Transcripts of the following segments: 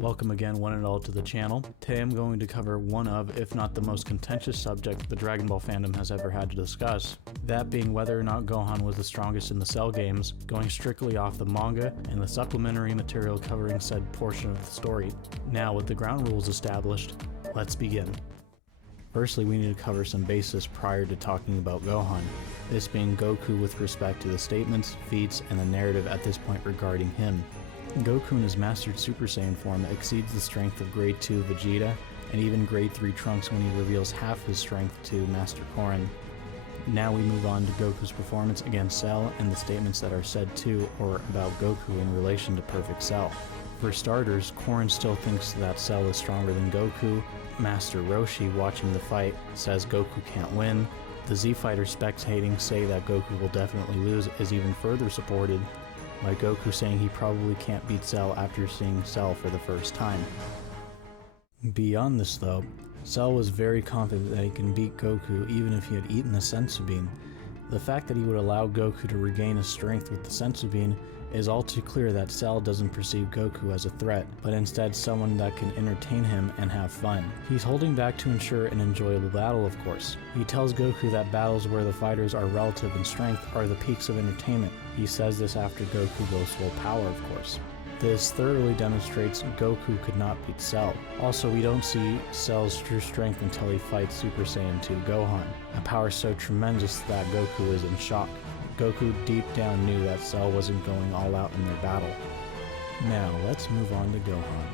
Welcome again one and all to the channel. Today I'm going to cover one of, if not the most contentious subject the Dragon Ball fandom has ever had to discuss. That being whether or not Gohan was the strongest in the Cell games, going strictly off the manga and the supplementary material covering said portion of the story. Now with the ground rules established, let's begin. Firstly, we need to cover some basis prior to talking about Gohan, this being Goku with respect to the statements, feats, and the narrative at this point regarding him. Goku in his mastered Super Saiyan form exceeds the strength of Grade 2 Vegeta, and even Grade 3 Trunks when he reveals half his strength to Master Korin. Now we move on to Goku's performance against Cell and the statements that are said to or about Goku in relation to Perfect Cell. For starters, Korin still thinks that Cell is stronger than Goku. Master Roshi, watching the fight, says Goku can't win. The Z-Fighter spectating say that Goku will definitely lose is even further supported by Goku saying he probably can't beat Cell after seeing Cell for the first time. Beyond this though, Cell was very confident that he can beat Goku even if he had eaten the Senzu Bean. The fact that he would allow Goku to regain his strength with the Senzu Bean is all too clear that Cell doesn't perceive Goku as a threat, but instead someone that can entertain him and have fun. He's holding back to ensure an enjoyable battle, of course. He tells Goku that battles where the fighters are relative in strength are the peaks of entertainment. He says this after Goku goes full power, of course. This thoroughly demonstrates Goku could not beat Cell. Also, we don't see Cell's true strength until he fights Super Saiyan 2 Gohan, a power so tremendous that Goku is in shock. Goku deep down knew that Cell wasn't going all out in their battle. Now, let's move on to Gohan.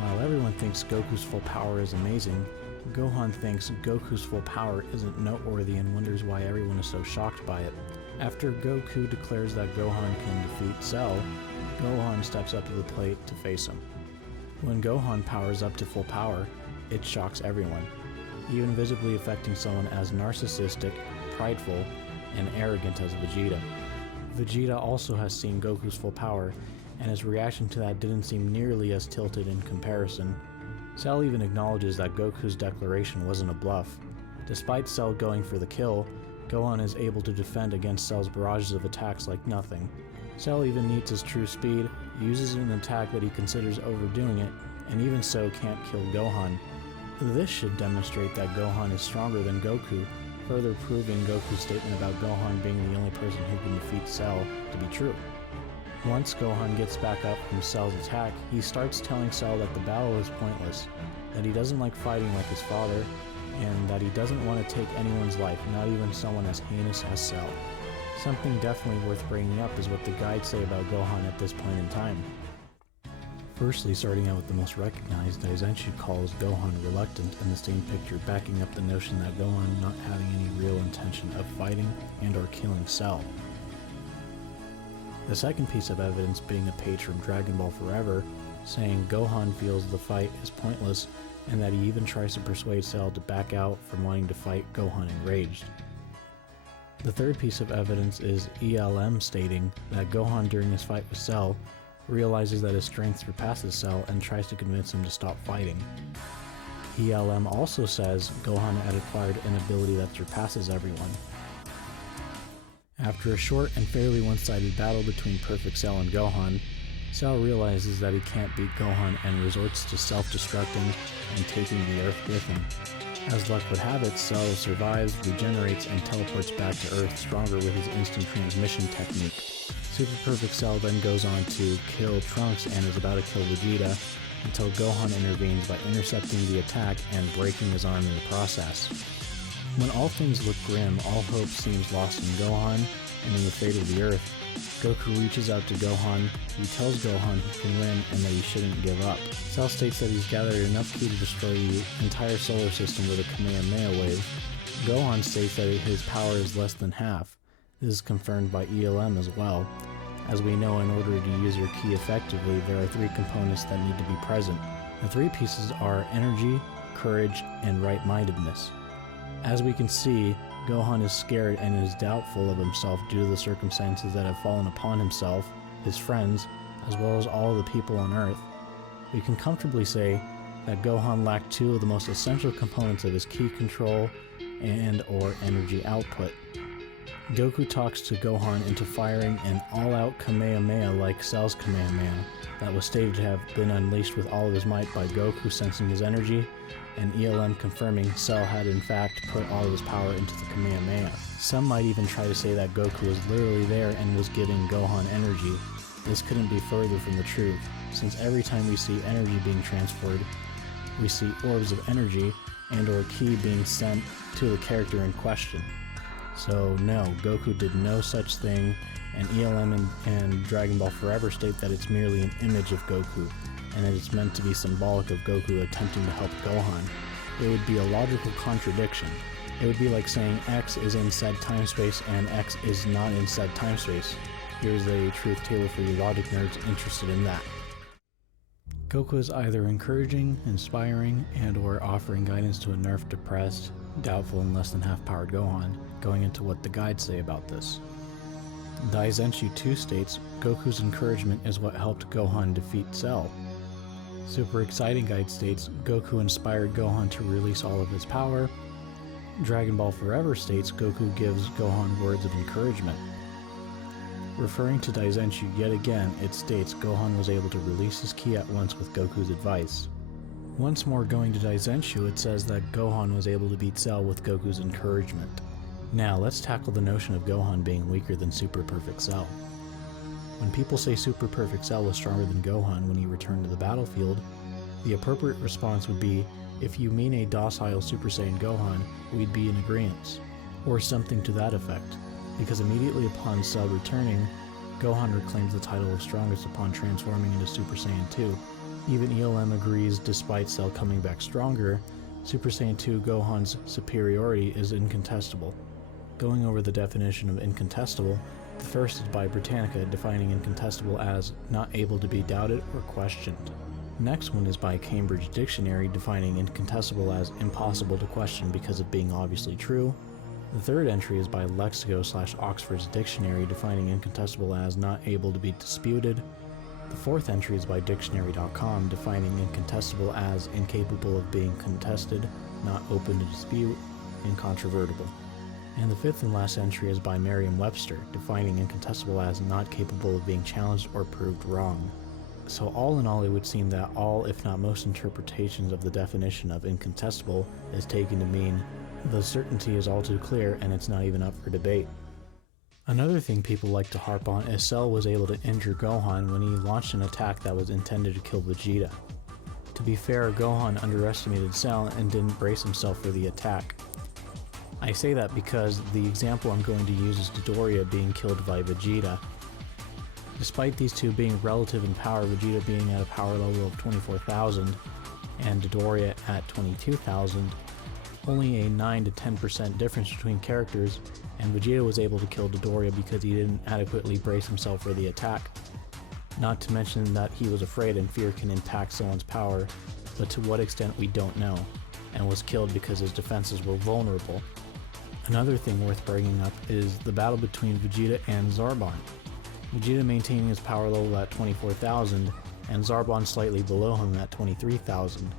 While everyone thinks Goku's full power is amazing, Gohan thinks Goku's full power isn't noteworthy and wonders why everyone is so shocked by it. After Goku declares that Gohan can defeat Cell, Gohan steps up to the plate to face him. When Gohan powers up to full power, it shocks everyone, even visibly affecting someone as narcissistic, prideful, and arrogant as Vegeta. Vegeta also has seen Goku's full power, and his reaction to that didn't seem nearly as tilted in comparison. Cell even acknowledges that Goku's declaration wasn't a bluff. Despite Cell going for the kill, Gohan is able to defend against Cell's barrages of attacks like nothing. Cell even needs his true speed, uses an attack that he considers overdoing it, and even so can't kill Gohan. This should demonstrate that Gohan is stronger than Goku, further proving Goku's statement about Gohan being the only person who can defeat Cell to be true. Once Gohan gets back up from Cell's attack, he starts telling Cell that the battle is pointless, that he doesn't like fighting like his father, and that he doesn't want to take anyone's life, not even someone as heinous as Cell. Something definitely worth bringing up is what the guides say about Gohan at this point in time. Firstly, starting out with the most recognized, Daizenshuu calls Gohan reluctant in the same picture, backing up the notion that Gohan not having any real intention of fighting and or killing Cell. The second piece of evidence being a page from Dragon Ball Forever, saying Gohan feels the fight is pointless and that he even tries to persuade Cell to back out from wanting to fight Gohan enraged. The third piece of evidence is ELM stating that Gohan during his fight with Cell realizes that his strength surpasses Cell and tries to convince him to stop fighting. ELM also says Gohan had acquired an ability that surpasses everyone. After a short and fairly one-sided battle between Perfect Cell and Gohan, Cell realizes that he can't beat Gohan and resorts to self-destructing and taking the Earth with him. As luck would have it, Cell survives, regenerates, and teleports back to Earth stronger with his instant transmission technique. Super Perfect Cell then goes on to kill Trunks and is about to kill Vegeta, until Gohan intervenes by intercepting the attack and breaking his arm in the process. When all things look grim, all hope seems lost in Gohan and in the fate of the Earth. Goku reaches out to Gohan, he tells Gohan he can win and that he shouldn't give up. Cell states that he's gathered enough ki to destroy the entire solar system with a Kamehameha wave. Gohan states that his power is less than half. This is confirmed by ELM as well. As we know, in order to use your ki effectively, there are three components that need to be present. The three pieces are energy, courage, and right-mindedness. As we can see, Gohan is scared and is doubtful of himself due to the circumstances that have fallen upon himself, his friends, as well as all the people on Earth. We can comfortably say that Gohan lacked two of the most essential components of his ki control and or energy output. Goku talks to Gohan into firing an all-out Kamehameha like Cell's Kamehameha that was stated to have been unleashed with all of his might by Goku sensing his energy, and ELM confirming Cell had in fact put all of his power into the Kamehameha. Some might even try to say that Goku was literally there and was giving Gohan energy. This couldn't be further from the truth, since every time we see energy being transferred, we see orbs of energy and or ki being sent to the character in question. So no, Goku did no such thing, and ELM and Dragon Ball Forever state that it's merely an image of Goku, and that it's meant to be symbolic of Goku attempting to help Gohan. It would be a logical contradiction. It would be like saying X is in said time space and X is not in said time space. Here's a truth table for you logic nerds interested in that. Goku is either encouraging, inspiring, and or offering guidance to a nerfed, depressed, doubtful, and less than half-powered Gohan, going into what the guides say about this. Daizenshu 2 states, Goku's encouragement is what helped Gohan defeat Cell. Super Exciting Guide states, Goku inspired Gohan to release all of his power. Dragon Ball Forever states, Goku gives Gohan words of encouragement. Referring to Daizenshu yet again, it states Gohan was able to release his ki at once with Goku's advice. Once more going to Daizenshu, it says that Gohan was able to beat Cell with Goku's encouragement. Now let's tackle the notion of Gohan being weaker than Super Perfect Cell. When people say Super Perfect Cell was stronger than Gohan when he returned to the battlefield, the appropriate response would be, if you mean a docile Super Saiyan Gohan, we'd be in agreement, or something to that effect, because immediately upon Cell returning, Gohan reclaims the title of strongest upon transforming into Super Saiyan 2. Even ELM agrees despite Cell coming back stronger, Super Saiyan 2 Gohan's superiority is incontestable. Going over the definition of incontestable, the first is by Britannica defining incontestable as not able to be doubted or questioned. Next one is by Cambridge Dictionary defining incontestable as impossible to question because of being obviously true. The third entry is by Lexico/Oxford's Dictionary defining incontestable as not able to be disputed. The fourth entry is by Dictionary.com defining incontestable as incapable of being contested, not open to dispute, incontrovertible. And the fifth and last entry is by Merriam-Webster defining incontestable as not capable of being challenged or proved wrong. So all in all, it would seem that all, if not most, interpretations of the definition of incontestable is taken to mean the certainty is all too clear and it's not even up for debate. Another thing people like to harp on is Cell was able to injure Gohan when he launched an attack that was intended to kill Vegeta. To be fair, Gohan underestimated Cell and didn't brace himself for the attack. I say that because the example I'm going to use is Dodoria being killed by Vegeta. Despite these two being relative in power, Vegeta being at a power level of 24,000 and Dodoria at 22,000, only a 9 to 10% difference between characters, and Vegeta was able to kill Dodoria because he didn't adequately brace himself for the attack. Not to mention that he was afraid and fear can impact someone's power, but to what extent we don't know, and was killed because his defenses were vulnerable. Another thing worth bringing up is the battle between Vegeta and Zarbon. Vegeta maintaining his power level at 24,000 and Zarbon slightly below him at 23,000.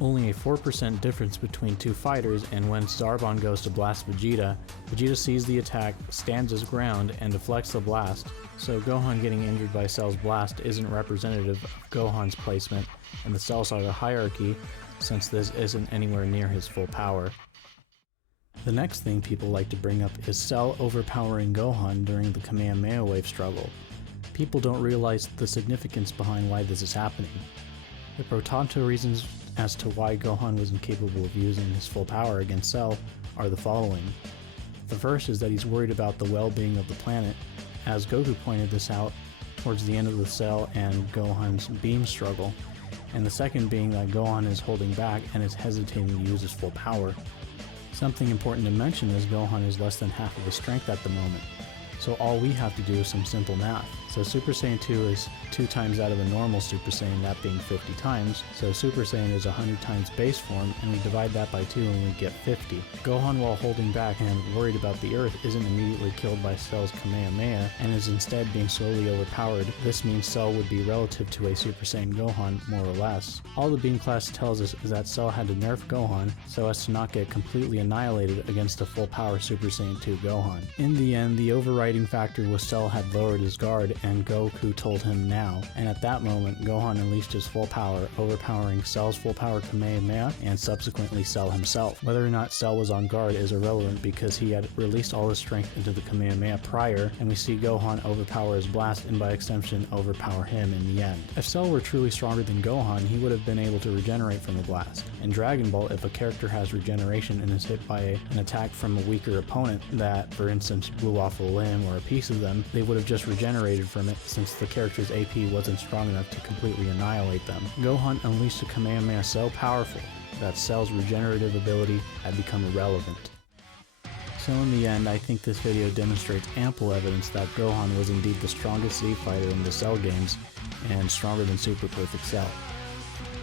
Only a 4% difference between two fighters, and when Zarbon goes to blast Vegeta, Vegeta sees the attack, stands his ground, and deflects the blast, so Gohan getting injured by Cell's blast isn't representative of Gohan's placement in the Cell Saga hierarchy, since this isn't anywhere near his full power. The next thing people like to bring up is Cell overpowering Gohan during the Kamehameha Wave struggle. People don't realize the significance behind why this is happening. The pro tanto reasons as to why Gohan was incapable of using his full power against Cell are the following. The first is that he's worried about the well-being of the planet, as Goku pointed this out towards the end of the Cell and Gohan's beam struggle, and the second being that Gohan is holding back and is hesitating to use his full power. Something important to mention is Gohan is less than half of his strength at the moment. So all we have to do is some simple math. So Super Saiyan 2 is 2 times that of a normal Super Saiyan, that being 50 times. So Super Saiyan is 100 times base form, and we divide that by 2 and we get 50. Gohan, while holding back and worried about the Earth, isn't immediately killed by Cell's Kamehameha and is instead being slowly overpowered. This means Cell would be relative to a Super Saiyan Gohan, more or less. All the Beam class tells us is that Cell had to nerf Gohan so as to not get completely annihilated against a full power Super Saiyan 2 Gohan. In the end, the overriding factor was Cell had lowered his guard and Goku told him now, and at that moment Gohan unleashed his full power, overpowering Cell's full power Kamehameha and subsequently Cell himself. Whether or not Cell was on guard is irrelevant because he had released all his strength into the Kamehameha prior, and we see Gohan overpower his blast and by extension overpower him in the end. If Cell were truly stronger than Gohan, he would have been able to regenerate from the blast. In Dragon Ball, if a character has regeneration and is hit by an attack from a weaker opponent that, for instance, blew off a limb or a piece of them, they would have just regenerated from it since the character's AP wasn't strong enough to completely annihilate them. Gohan unleashed a Kamehameha so powerful that Cell's regenerative ability had become irrelevant. So in the end, I think this video demonstrates ample evidence that Gohan was indeed the strongest Z fighter in the Cell games and stronger than Super Perfect Cell.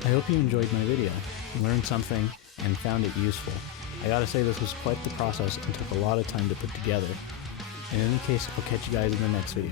I hope you enjoyed my video, learned something, and found it useful. I gotta say this was quite the process and took a lot of time to put together. In any case, I'll catch you guys in the next video.